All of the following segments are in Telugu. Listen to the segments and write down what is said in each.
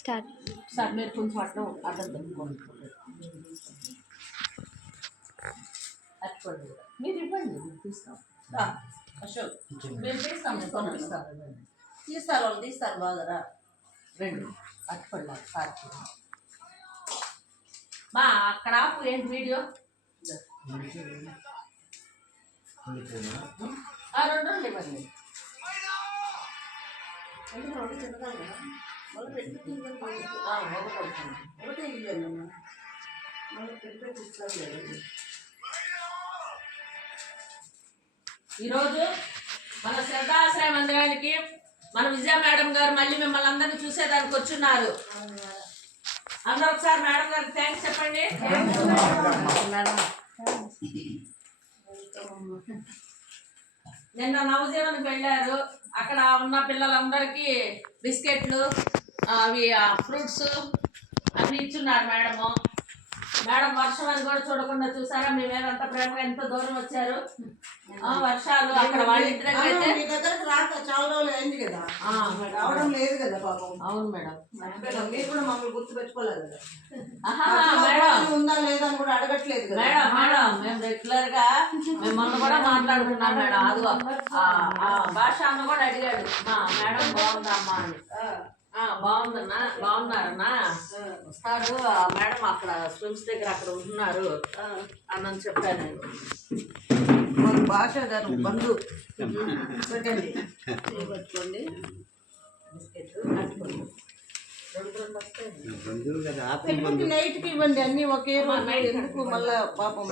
స్టార్ట్. సార్ మీరు కొంచెం అట్లా అర్థం అట్టుకోండి, మీరు ఇవ్వండి, మీరు తీస్తాం అశోక్, మీరు తీస్తాం తీస్తారు వాళ్ళు తీస్తారు బాగా రెండు అట్టుకోండి సార్ బా అక్కడ ఏంటి వీడియో రెండు రెండు ఇవ్వండి ఒకటే ఇవ్వండి ఈరోజు మన శ్రద్ధాశ్రయ మందిరానికి మన విజయ మేడం గారు మళ్ళీ మిమ్మల్ని అందరినీ చూసేదానికి వచ్చున్నారు. అందరూ ఒకసారి మేడం గారికి థ్యాంక్స్ చెప్పండి. నిన్న నవజీవన్కి వెళ్ళారు, అక్కడ ఉన్న పిల్లలందరికీ బిస్కెట్లు అవి ఫ్రూట్స్ అన్ని ఇచ్చున్నారు మేడము. మేడం వర్షం అని కూడా చూడకుండా చూసారా మీ మీద అంత ప్రేమగా ఎంతో దూరం వచ్చారు. వర్షాలు అక్కడ వాళ్ళ ఇంటి దగ్గర రాక చాలా రోజులు అయింది కదా, రావడం లేదు కదా పాపం. అవును మేడం, మీరు కూడా మమ్మల్ని గుర్తు పెట్టుకోలేదు కదా, ఉందా లేదా అని కూడా అడగట్లేదు కదా మేడం. మేడం మేము రెగ్యులర్ గా మిమ్మల్ని కూడా మాట్లాడుకున్నాం మేడం. అది భాష అన్న కూడా అడిగాడు మా మేడం బాగుందమ్మా అని. బాగుందన్నా, బాగున్నారన్నా వస్తాడు మేడం అక్కడ స్విమ్స్ దగ్గర అక్కడ ఉంటున్నారు అన్నని చెప్పాను నేను. మాకు భాష గారు బంధు పెట్టండి పెట్టుకోండి బిస్కెట్లు కట్టుకోండి నైట్కి ఇవ్వండి అన్ని ఒకే రోజు. ఎందుకు మళ్ళా పాపం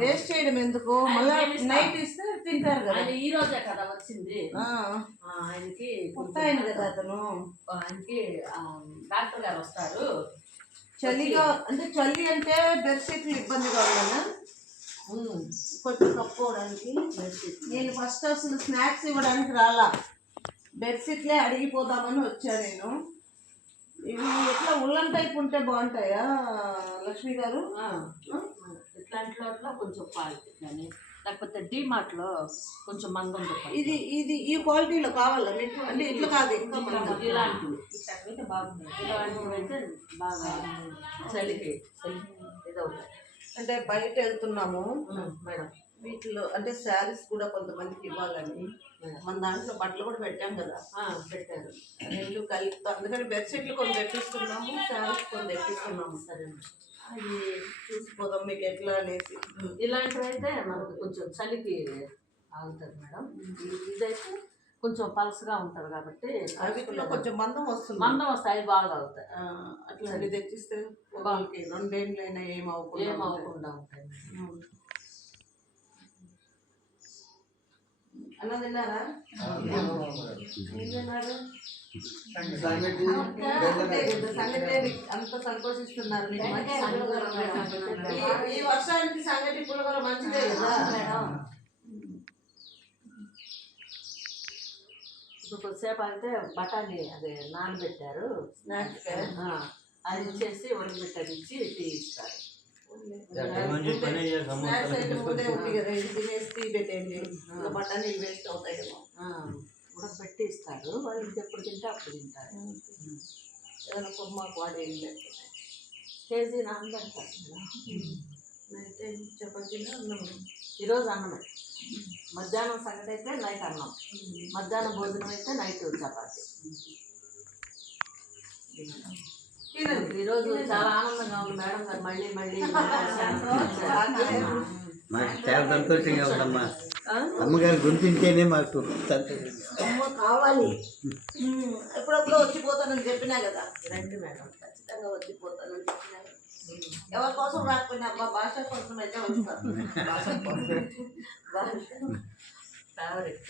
వేస్ట్ చేయడం ఎందుకు, మళ్ళా నైట్ ఇస్తే తింటారు కదా. ఈ రోజే కదా వచ్చింది ఆయనకి, కొత్త ఆయన కదా అతను, ఆయనకి డాక్టర్ గారు వస్తారు. చలిగా అంటే చలి అంటే బెడ్షీట్లు ఇబ్బందిగా ఉన్నాను కొంచెం కప్పుకోవడానికి. నేను ఫస్ట్ అసలు స్నాక్స్ ఇవ్వడానికి రాలా, బెడ్షీట్లే అడిగిపోదామని వచ్చా నేను. ఇవి ఎట్లా ఉల్లన్ టైప్ ఉంటే బాగుంటాయా లక్ష్మి గారు? ఇట్లాంటి వాటిలో కొంచెం క్వాలిటీ కానీ, లేకపోతే డీమార్ట్లో కొంచెం మందం ఉంటుంది. ఇది ఇది ఈ క్వాలిటీలో కావాలా మీకు? అంటే ఇట్లా కాదు, ఇంకా ఇలాంటివి ఇట్లా బాగుంటాయి. ఇలాంటివి అయితే బాగా చలికి ఇదవుతాయి. అంటే బయట వెళ్తున్నాము మేడం, వీటిలో అంటే శారీస్ కూడా కొంతమందికి ఇవ్వాలని మన దాంట్లో బట్టలు కూడా పెట్టాం కదా, పెట్టారు రెండు కలిపి. అందుకని బెడ్షీట్లు కొన్ని తెప్పిస్తున్నాము, శారీస్ కొన్ని తెప్పిస్తున్నాము. సరే అది చూసిపోదాం మీకు ఎట్లా అనేసి. ఇలాంటివి అయితే మనకు కొంచెం చలికి ఆగుతుంది మేడం. ఇదైతే కొంచెం పల్స్గా ఉంటుంది కాబట్టి వీటిలో కొంచెం మందం వస్తుంది, మందం వస్తాయి, బాగా అవుతాయి. అట్లాంటివి తెచ్చిస్తే వాళ్ళకి రెండేళ్ళైనా ఏమవకుండా ఉంటాయి. అలా తిన్నారా? సంగటి అంత సంతోషిస్తున్నారు. ఈ వర్షానికి సంగటి పులిహోర మంచిదే కదా మేడం. ఇప్పుడు కొద్దిసేపు అయితే బఠానీ అదే నానబెట్టారు స్నాక్స్, అది ఇచ్చేసి ఉడకబెట్టారు, ఇచ్చి టీ ఇస్తారు. స్నాక్స్ అయితే ముందే ఉంది కదా, ఇది తినేసి టీ పెట్టేయండి, బఠానీలు వేస్ట్ అవుతాయేమో. ఉడకబెట్టి ఇస్తారు, వాళ్ళు ఎప్పుడు తింటే అప్పుడు తింటారు. ఏదైనా మాకు వాడేది లేకపోతే కేజీ నానబెడతారు. అయితే చపాతీలో అన్నం, ఈరోజు అన్నమే. మధ్యాహ్నం సంగతి అయితే నైట్ అన్నం, మధ్యాహ్నం భోజనం అయితే నైట్ చపాతీ. ఈరోజు చాలా ఆనందంగా ఉంది మేడం గారు, మళ్ళీ మళ్ళీ మాకు చాలా సంతోషంగా ఉందమ్మా. అమ్మగారు గుర్తింటేనే మాకు అమ్మ కావాలి. ఎప్పుడప్పుడు వచ్చిపోతానని చెప్పినా కదా, రండి మేడం ఖచ్చితంగా వచ్చిపోతానని చెప్పినా. ఎవరి కోసం రాకపోయినా అబ్బా భాష కోసం అయితే వస్తాను. భాష కోసం ఫేవరెట్.